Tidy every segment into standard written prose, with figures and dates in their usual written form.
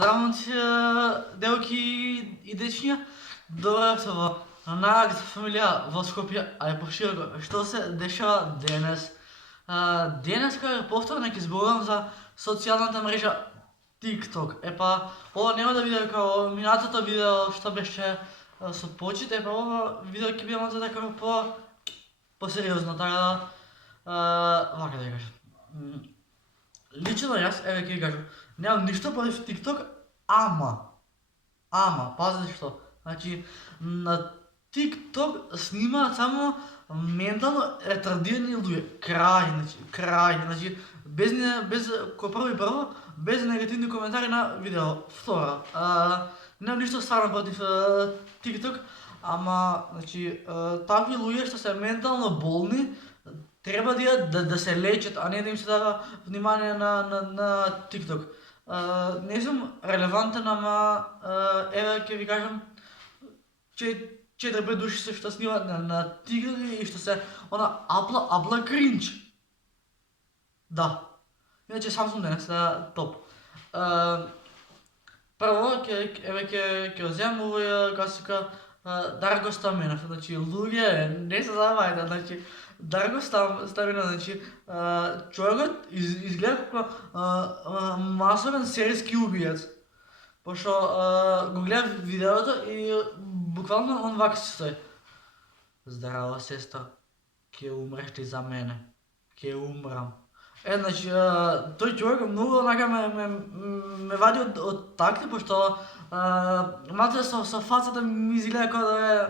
Здравейте, делки и дечиња. Добре се во најагата фамилија во Скопје, а и пошироко. Што се дешава денес? Денеска е повторно ќе зборувам за социјалната мрежа TikTok. Ова нема да биде како минатото видео што беше со почит, ова видео ќе биде малку така по-сериозно, така да вака да ја кажам. Лично јас, еве ќе ви кажам, немам ништо против TikTok, ама, пазите што. Значи, на TikTok снимаат само ментално ретардирани луѓе. Крај, значи, без прво, без негативни коментари на видео. Втора, немам ништо стварно против TikTok, ама, значи, такви луѓе што се ментално болни, треба да се лечат, а не да им се дава внимание на TikTok. Не сум релевантен, ама еве ќе ви кажам 4-5 души се што снимаат на TikTok и што се апла кринч. Да. Иначе сам сум денес топ. Прво ќе земам овој касика Дарко Стаменов, значи луѓе не се забавајте, значи Дарко Стаменов, значи човекот изгледа како масовен серијски убиец. Пошто го гледав видеото и буквално он вака се стои. Здраво сестро, ќе умреш ти за мене, ќе умрам. Значи, тој човек многу онака ме вади од такти, пошто малце со фацата ми изгледа како да е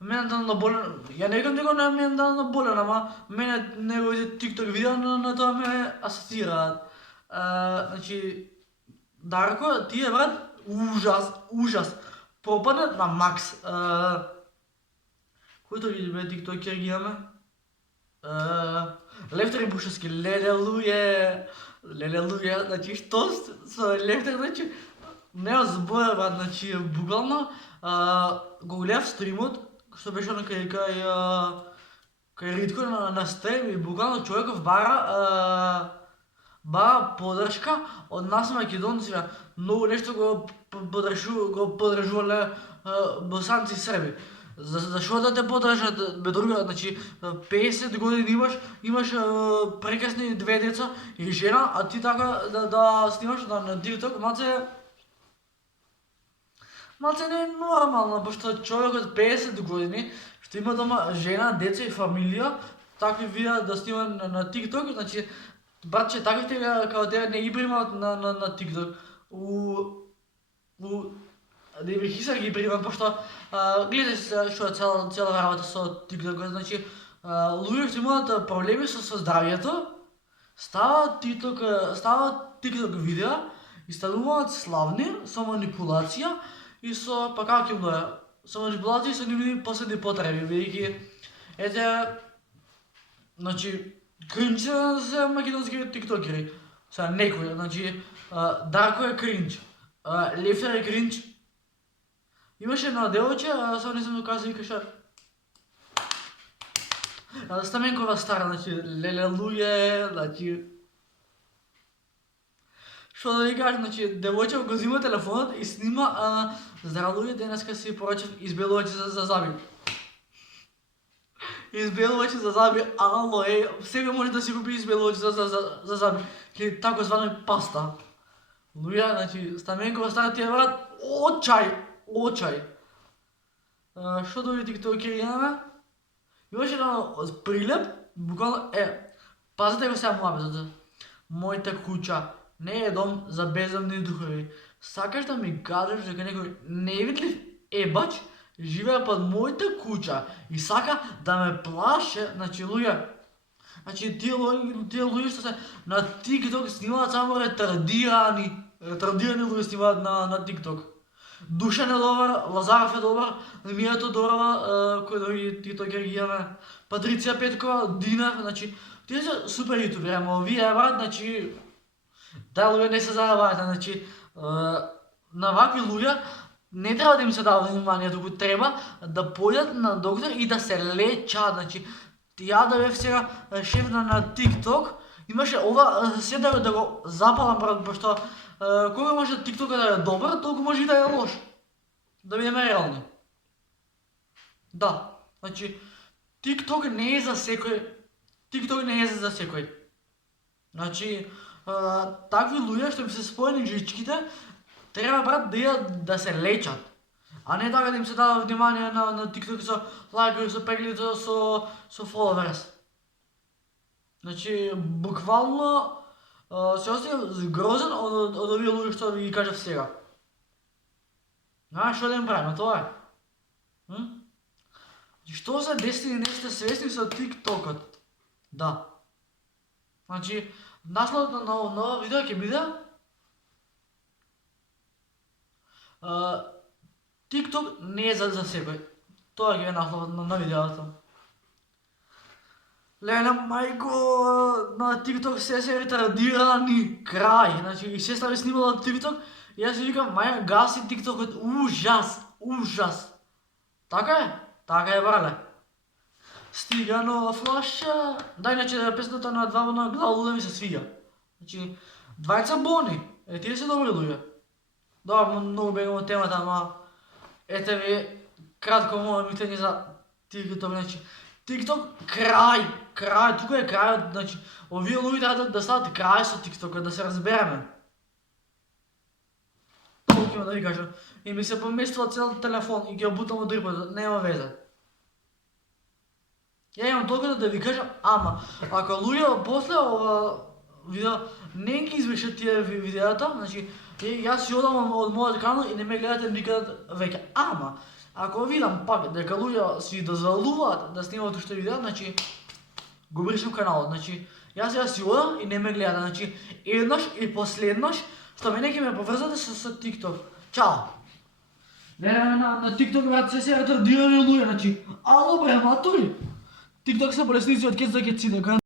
ментално болен. Ја не викам дека не е ментално болен, ама мене неговите TikTok видео на тоа ме асоцираат. Значи, Дарко, тие брат, ужас. Пропаднат на макс. Кои други TikTokери ги имаме? Левтер Бушевски, леле луѓе, значи што со Левтер, значи нема збора брат, значи буквално го гледав стримот, што беше кај Ритко на стрим и буквално човеков бара поддршка од нас македонци, многу нешто го поддржувале босанци и срби. Зашо да те поддржат бе друга, значи 50 години имаш прекрасни две деца и жена, а ти така да снимаш на TikTok, малце не е нормално, пошто човек од 50 години што има дома жена, деца и фамилија, такви видеа да снима на TikTok, значи братче, таквите као тебе не ги примаат на TikTok. Да и Хисар ги примам, пошто гледате што е цела работа со TikTok, значи луѓе што имаат проблеми со здравјето, ставаат TikTok видеа и стануваат славни со манипулација и со, па како ќе мною, со манипулација и со нивни последни потреби, бидејќи, значи, кринч се македонски тиктокери, са некои, значи, Дарко е кринч, Лефтер е кринч. Имаше едно девојче, само не знам како се викаше, Стаменкова стара, значи, леле луѓе, значи, што да ви кажам, значи, девојче го зима телефонот и снима, здраво луѓе, денеска си порачав избелувачи за заби. Избелувачи за заби, ало, себе може да си купи избелувачи за заби, или тако звано паста. Луѓе, значи, Стаменкова стара тие брат, очај. Што други тиктокери имаме? Имаше едно прилеп, буквално пазете го сега муабетот. Мојата куќа не е дом за безумни духови. Сакаш да ми кажеш дека некој невидлив ебач живее под мојата куќа и сака да ме плаше, значи луѓе. Значи тие луѓе што се на TikTok снимаат само ретардирани луѓе снимаат на TikTok. Душан е добар, Лазаров е добар, Мија Тодорова, кои други тиктокери ги имаме, Патриција Петкова, Динар, значи, тие се супер јутубери, ама овие брат, значи, луѓе не се забавајте, значи, на вакви луѓе не треба да им се дава внимание, туку треба да појдат на доктор и да се лечат, значи, ја да бев сега шеф на TikTok, имаше ова се да го запалам брат, пошто кога може TikTok да е добар, толку може и да е лош. Да бидеме реални. Да, значи TikTok не е за секој. TikTok не е за секој. Значи, такви луѓе што им се споени жичките, треба брат да се лечат. А не така да им се дава внимание на TikTok со лайкови, со прегледи, со followers. Значи, буквално се оставам згрозен од овие луѓе што ви ги кажав сега. Што да им правиме, тоа е. Што се десни и не сте свесни со TikTokот? Да. Значи, насловот на ова видео ќе биде TikTok не е за секој. Тоа ќе е насловот на видеото. Леле, мајко, на TikTok се ретардирани. Крај. Значи, и сестра ми снимала TikTok и јас си викам, маја, гаси TikTokот, ужас, ужас. Така е? Така е, брале. Стига нова флаша. Да, иначе песната на Два на глава луда ми се свиѓа. Значи, двајца бони. Тие се добри луѓе. Да, многу бегам од темата, ама ете ви кратко моје мислење за TikTok. Значи, TikTok крај, тука е крајот. Значи, овие луѓе треба да стават крај со TikTok, да се разбереме. Толку има да ви кажам. И ми се поместува цел телефон и ќе бутам од дрипот, нема везе. Ја имам толку да ви кажам, ама ако луѓе после ова видео не ги извршат тие видеата, значи јас си одам од мојот канал и не ме гледате никаде веќе. Ама ако видам пак дека луѓе си дозволуваат да снимаат уште видеа, значи го бришам каналот. Значи јас си одам и не ме гледате. Значи еднаш и последнаш што мене ќе ме поврзате со TikTok. Чао. На TikTok брат се ретардирани луѓе, значи ало бре матури. TikTok се болесници од кец до кеците.